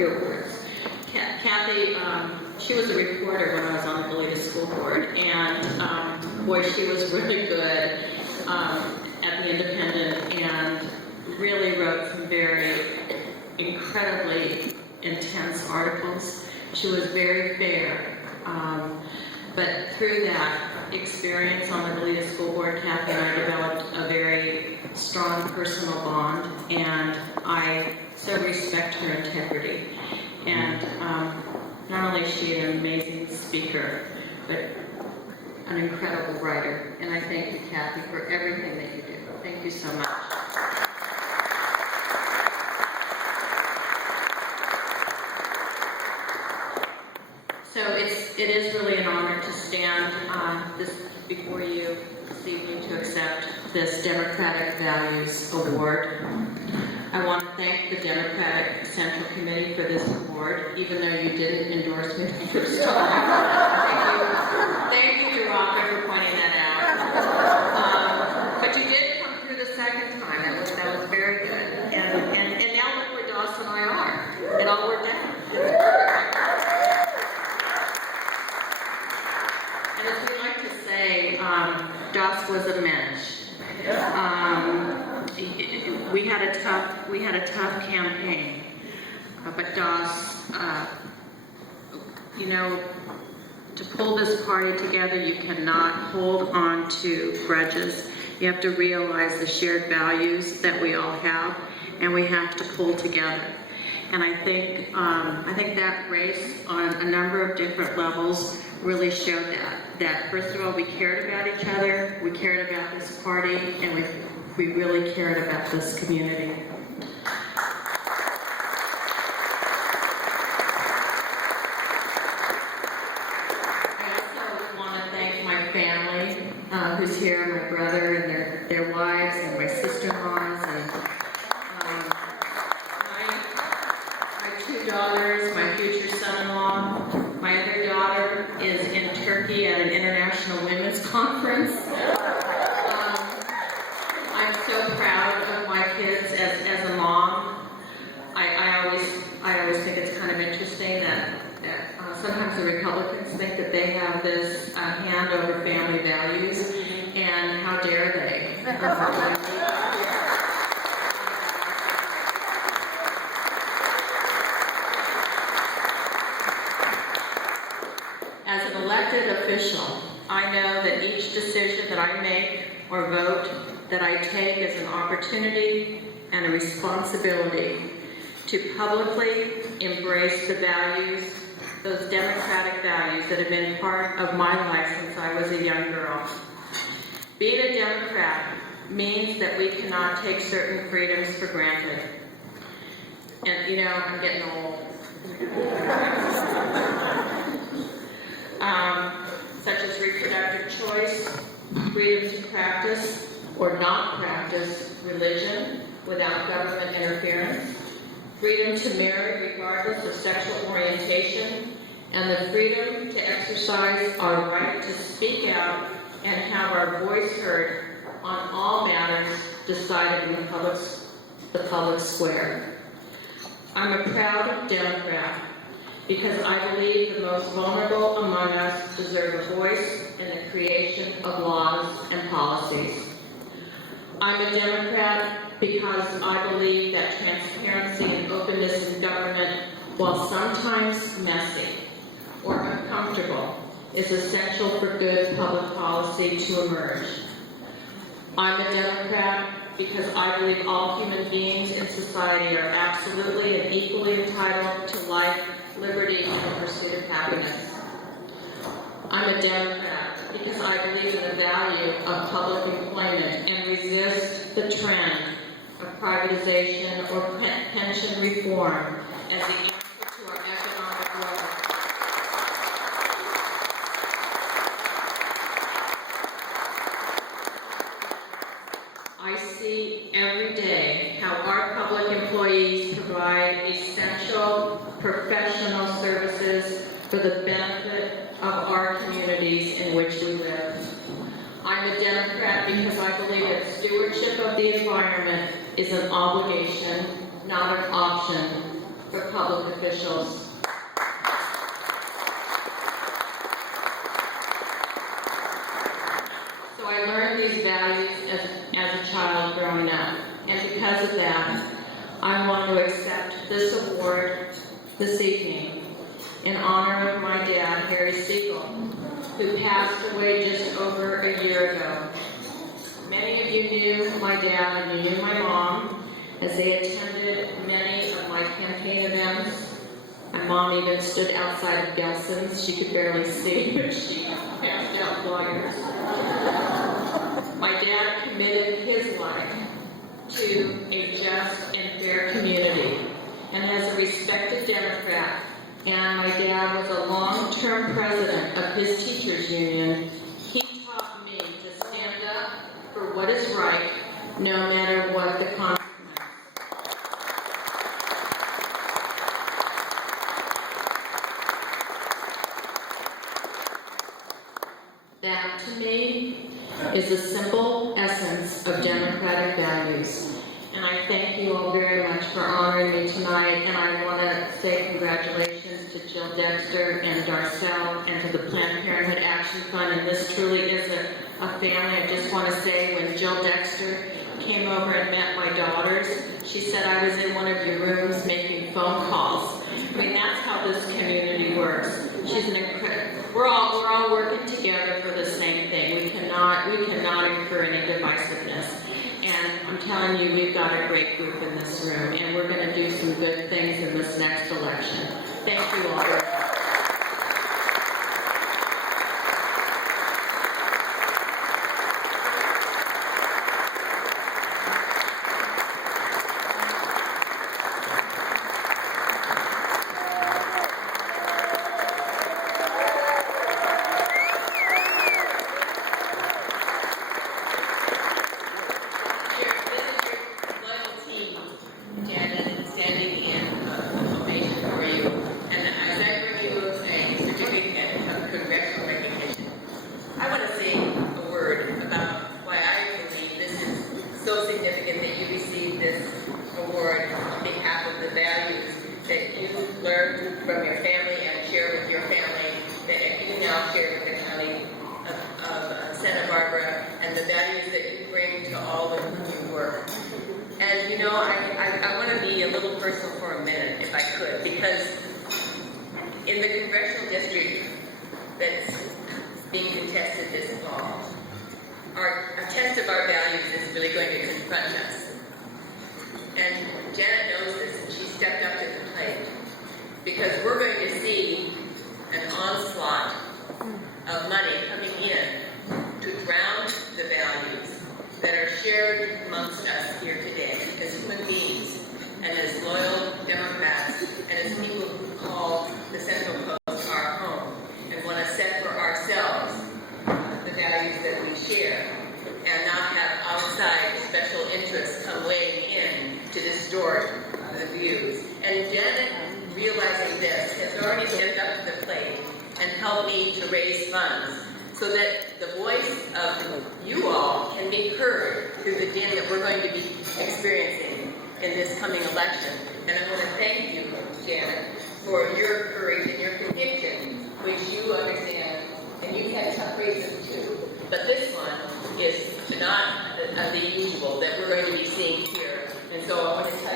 your words. Kathy, she was a reporter when I was on the Goleta School Board, and boy, she was really good at the Independent and really wrote some very incredibly intense articles. She was very fair, but through that experience on the Goleta School Board, Kathy and I developed a very strong personal bond, and I so respect her integrity. And not only is she an amazing speaker, but an incredible writer. And I thank you, Kathy, for everything that you do. Thank you so much. So it is really an honor to stand before you this evening to accept this Democratic Values Award. I want to thank the Democratic Central Committee for this award, even though you didn't endorse me the first time. Thank you, Duraka, for pointing that out. But you did come through the second time. That was very good. And now look where Doss and I are. It all worked out. And as we like to say, Doss was a mensch. We had a tough campaign, but Doss, to pull this party together, you cannot hold on to grudges. You have to realize the shared values that we all have, and we have to pull together. And I think that race on a number of different levels really showed that first of all, we cared about each other, we cared about this party, and we really cared about this community. I also want to thank my family who's here, my brother and their wives and my sister-in-laws and my two daughters, my future son-in-law. My other daughter is in Turkey at an international women's conference. I'm so proud of my kids as a mom. I always think it's kind of interesting that sometimes the Republicans think that they have this hand over family values, and how dare they? As an elected official, I know that each decision that I make or vote that I take as an opportunity and a responsibility to publicly embrace the values, those democratic values that have been part of my life since I was a young girl. Being a Democrat means that we cannot take certain freedoms for granted. And I'm getting old. Such as reproductive choice, freedom to practice or not practice religion without government interference, freedom to marry regardless of sexual orientation, and the freedom to exercise our right to speak out and have our voice heard on all matters decided in the public square. I'm a proud Democrat because I believe the most vulnerable among us deserve a voice in the creation of laws and policies. I'm a Democrat because I believe that transparency and openness in government, while sometimes messy or uncomfortable, is essential for good public policy to emerge. I'm a Democrat because I believe all human beings in society are absolutely and equally entitled to life, liberty, and the pursuit of happiness. I'm a Democrat because I believe in the value of public employment and resist the trend of privatization or pension reform as the answer to our economic growth. I see every day how our public employees provide essential professional services for the benefit of our communities in which we live. I'm a Democrat because I believe that stewardship of the environment is an obligation, not an option. for public officials. So I learned these values as a child growing up, and because of that, I want to accept this award this evening in honor of my dad, Harry Siegel, who passed away just over a year ago. Many of you knew my dad and you knew my mom as they attended many of my campaign events. My mom even stood outside of Gelson's. She could barely see, but she passed out flyers. My dad committed his life to a just and fair community, and as a respected Democrat, and my dad was a long-term president of his teachers union, he taught me to stand up for what is right, no matter what the consequence. That, to me, is the simple essence of democratic values. And I thank you all very much for honoring me tonight, and I want to say congratulations to Jill Dexter and Darcel and to the Planned Parenthood Action Fund, and this truly is a family. I just want to say, when Jill Dexter came over and met my daughters, she said I was in one of your rooms making phone calls. I mean, that's how this community works. She's an incredible. We're all working together for the same thing. We cannot incur any divisiveness. And I'm telling you, we've got a great group in this room, and we're going to do some good things in this next election. Thank you all very much. From your family and share with your family that you now share with the county of Santa Barbara, and the values that you bring to all with whom you work. And you know, I want to be a little personal for a minute, if I could, because in the congressional district that's being contested this fall, a test of our values is really going to confront us. And Janet knows this, and she stepped up to the plate. Because we're going to see an onslaught of money coming in to drown the values that are shared amongst us here today as human beings and as loyal Democrats and as people who call the Central Coast our home and want to set for ourselves the values that we share and not have outside special interests come weighing in to distort the views. And Janet, realizing this, has already stepped up to the plate and helped me to raise funds so that the voice of you all can be heard through the din that we're going to be experiencing in this coming election. And I want to thank you, Janet, for your courage and your conviction, which you understand, and you've had tough races too. But this one is not the usual that we're going to be seeing here. And so I want to tell